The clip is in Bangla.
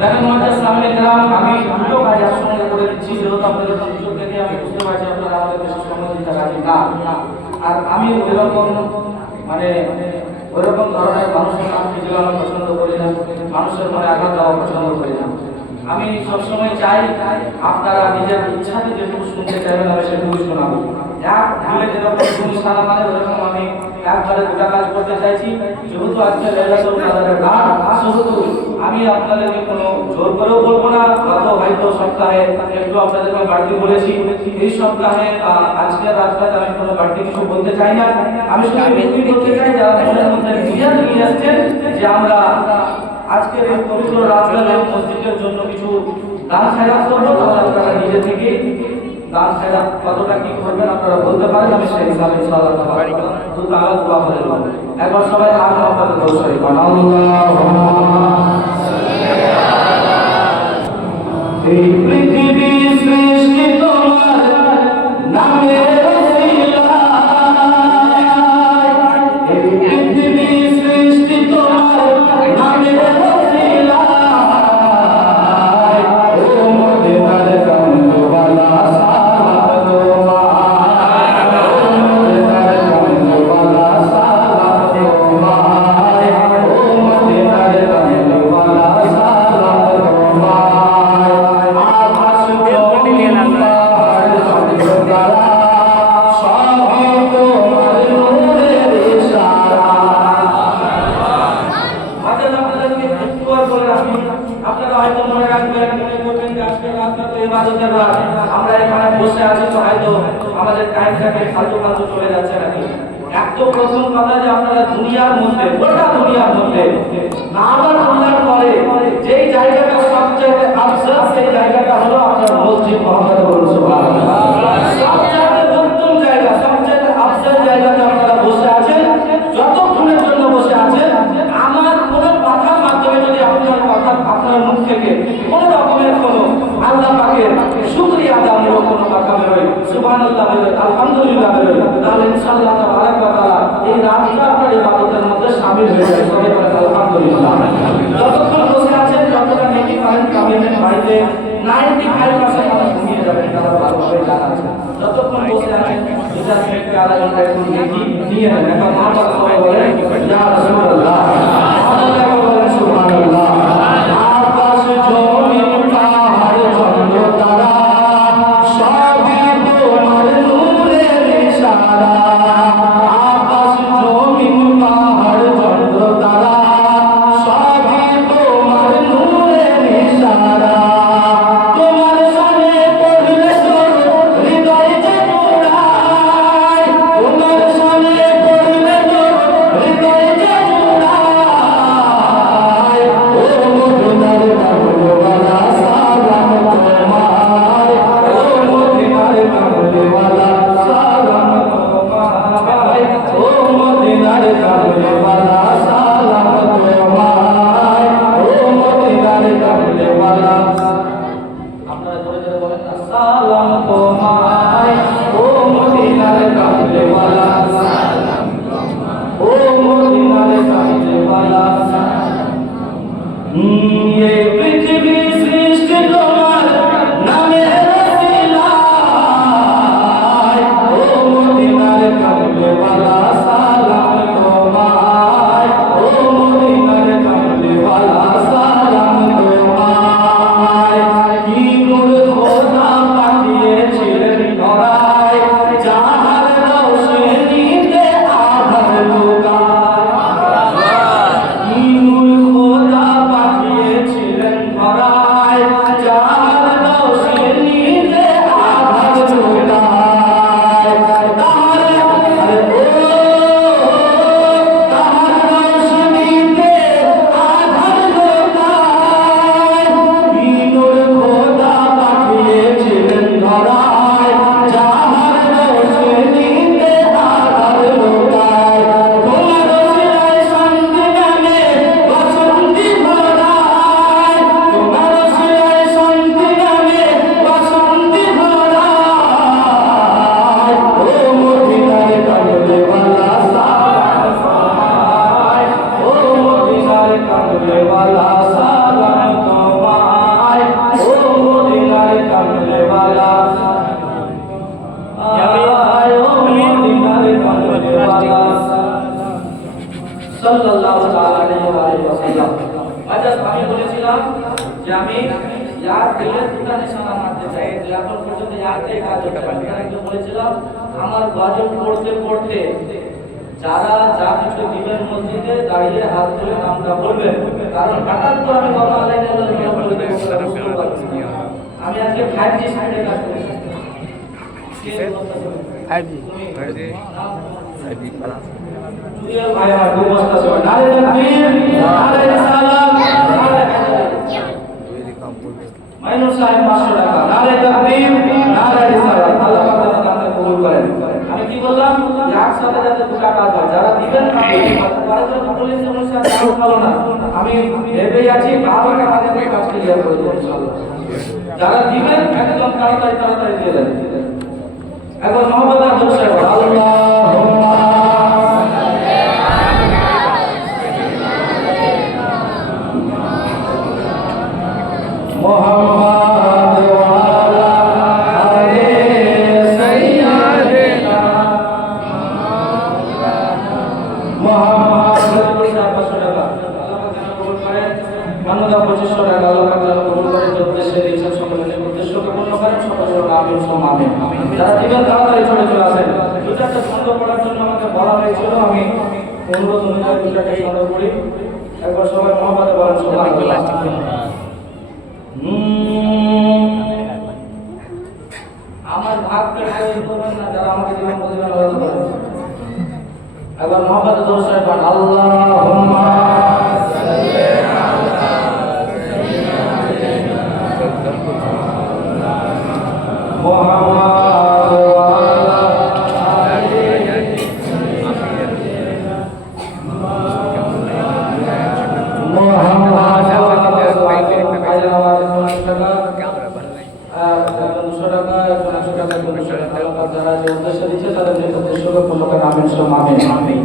দেখেন মহাজাজ সামনে গ্রাম আমি দুটো কাজ একসঙ্গে করে দিচ্ছি, যেহেতু আপনাদের সুযোগ থেকে আমি বুঝতে পারছি আপনারা আমাদের বেশি সময় দিতে রাজি না, আর আমি ওইরকম মানে ওইরকম ধরনের মানুষের নাম খুঁজে আমি পছন্দ করি না, মানুষের মনে আঘাত দেওয়া পছন্দ করি না। আমি সবসময় চাই আপনারা নিজের ইচ্ছাতে যেটুকু শুনতে চাইবেন আমি সেটুকু শোনাবো। এক ভুলে যেরকম তুমি সারা মানে ওরকম আমি একবারে দুটা কাজ করতে চাইছি। যেহেতু আজকে লাইলাতুল কদরের রাত, সেহেতু আমি আপনাদেরকে কোনো জোর করেও বলবো না, গত হয়তো সপ্তাহে একটু আপনাদেরকে বাড়তি বলেছি, এই সপ্তাহে আজকের রাতটাতে আমি কোনো বাড়তি কিছু বলতে চাই না। আমি শুধু বিনতি করতে চাই যারা মনের মধ্যে নিয়াত নিয়ে আসছেন যে আমরা আজকের এই পবিত্র রাতবেলায় মসজিদের জন্য কিছু দান খেরাত করবো, তাহলে আপনারা নিজে থেকে দান খেরাত কতটা কি করবেন আপনারা বলতে পারেন, আমি সেই হিসাবে ইনশাআল্লাহ তাআলা দোয়া করে দেব। একবার সবাই আল্লাহ পাকের দরবারে আল্লাহুম্মা এই পৃথিবী সৃষ্টি তোমার নামে আমরা এখানে বসে আছি তো হয়তো আমাদের টাইমটাকে ফালতু ফালতু চলে যাচ্ছে নাকি। এত প্রথম কথা যে আপনারা দুনিয়ার মধ্যে গোটা দুনিয়ার মধ্যে নামাজ পড়ার পরে যেই জায়গাটা সবচেয়ে আফসর সেই জায়গাটা হলো আপনার মসজিদ মুহাম্মদ সুবহানাল্লাহ। সবচেয়ে উত্তম জায়গা, সবচেয়ে আফসর জায়গাতে আপনারা বসে আছেন। যতক্ষণের জন্য বসে আছেন আমার কোনো কথার মাধ্যমে যদি আপনার কথা আপনার মুখ থেকে কোনো রকমের কোনো আল্লাহ পাকের শুকরিয়া আদায়ের কোনো কথা বেরোয়, সুবহানাল্লাহ বেরোয়, আলহামদুলিল্লাহ বেরোয়, তাহলে ইনশাআল্লাহ তাবারাক ওয়া তাআলা এই রাতটা আপনার ইবাদতের মধ্যে শামিল হয়ে যাবে। সবাই বলেন আলহামদুলিল্লাহ। যতক্ষণ বসে আছেন যতটা নেকি পারেন কামিনের বাড়িতে 95% মানুষ ঘুমিয়ে যাবেন, তারা ভালোভাবে জানা আছে। যতক্ষণ বসে আছেন এটা থেকে আধা ঘন্টা একটু নেকি নিয়ে নেন। এখন আমরা সবাই বলেন ইয়া রাসূলুল্লাহ, আল্লাহ বলেন সুবহানাল্লাহ। আকাশ জমিন পাহাড় চন্দ্র তারা সবই তোমার নূরের ইশারা। আকাশ জমিন পাহাড় চন্দ্র তারা সবই তোমার নূরের ইশারা। তোমার সামনে পড়লে তোর হৃদয় যে জোড়ায়, তোমার সামনে পড়লে তোর হৃদয় যে জোড়ায়। ও মদিনার কামলিওয়ালা সালাম তোমায়, ও মদিনার কামলিওয়ালা সালাম তোমায়, ও মদিনার কামলিওয়ালা সালাম তোমায়, ও মদিনার কামলিওয়ালা। আপনারা জোরে জোরে বলেন না, সালাম তোমায়, ও মদিনার কামলিওয়ালা সালাম তোমায়, ও মদিনার কামলিওয়ালা। ये पृथ्वी सृष्टि তোমার নামে রচিলায়, ও মদিনার কামলিওয়ালা সালাম তোমায়, ও মদিনার কামলিওয়ালা সালাম তোমায়। কি নূর খোদা পাঠিয়েছিলেন ধরায়, যাহার রওশনীতে আধার লুকায়। কি নূর খোদা পাঠিয়ে সাল্লাল্লাহু আলাইহি ওয়াসাল্লাম। আচ্ছা আমি বলেছিলাম যে আমি ইয়ার দিলে দুটো নিশানা মারতে চাই, এখন পর্যন্ত ইয়ারটাই কাজ হচ্ছে। আমি বলেছিলাম আমার ওয়াজিব পড়তে পড়তে যারা যা কিছু দিবেন মসজিদে দাঁড়িয়ে হাত তুলে নামটা বলবেন, কারণ হঠাৎ করে আমি বাবা আল্লাহ আমি আজকে 5G সাইডে কাজ করছি। 5G ভাই আমার দু বস্তা সময় নারে তাকবীর নারে রিসালাত নারে মাইনুর সাহেব 500 টাকা নারে তাকবীর নারে রিসালাত। আল্লাহ পাক তাআলা কবুল করেন। আমি কি বললাম একসাথে যাতে দুটো কাজ হয়, যারা দিবেন তারা তো পুলিশ সমস্যা দাও ভালো না, আমি ভেবেই আছি 12 টাকা দিয়ে কাজ ক্লিয়ার করে দেব ইনশাআল্লাহ। যারা দিবেন একদম তাড়াতাড়ি দিয়ে দেন। একবার মোহাম্মদ আব্দুল সাহেব আল্লাহুম্মা মোহাম্মদ ওয়া আলা আলি সাইয়্যিদিনা মোহাম্মদ 500 টাকা আল্লাহ পাক কবুল করেন। মানবতা 2500 টাকা আল্লাহ পাক কবুল করেন। উদ্দেশ্যে দিচ্ছেন সকলের উদ্দেশ্যকে পূর্ণ করেন। সকলের আমিন সুম্মা আমিন। যারা দিবেন তাড়াতাড়ি চলে আসেন। দু চারটা ছন্দ পড়ার জন্য আমাকে বলা হয়েছিল, আমি অনুরোধ অনুযায়ী দু চারটা ছন্দ পড়ি। একবার সবাই মোহাম্মদে বলেন সুবহানাল্লাহ। আমার ভাগ করে করবেন না, যারা আমাকে দিবেন বলবেন আলাদা করে। একবার মোহাম্মদে দরুদ শরীফ পড়ুন আল্লাহুম্মা সাল্লি আলা সাইয়্যিদিনা মুহাম্মদ ওয়া আলা আলি মুহাম্মদ যারা যে উদ্দেশ্য দিচ্ছে তাদের উদ্দেশ্যকে পূর্ণ করে আমিন সুম্মা আমিন।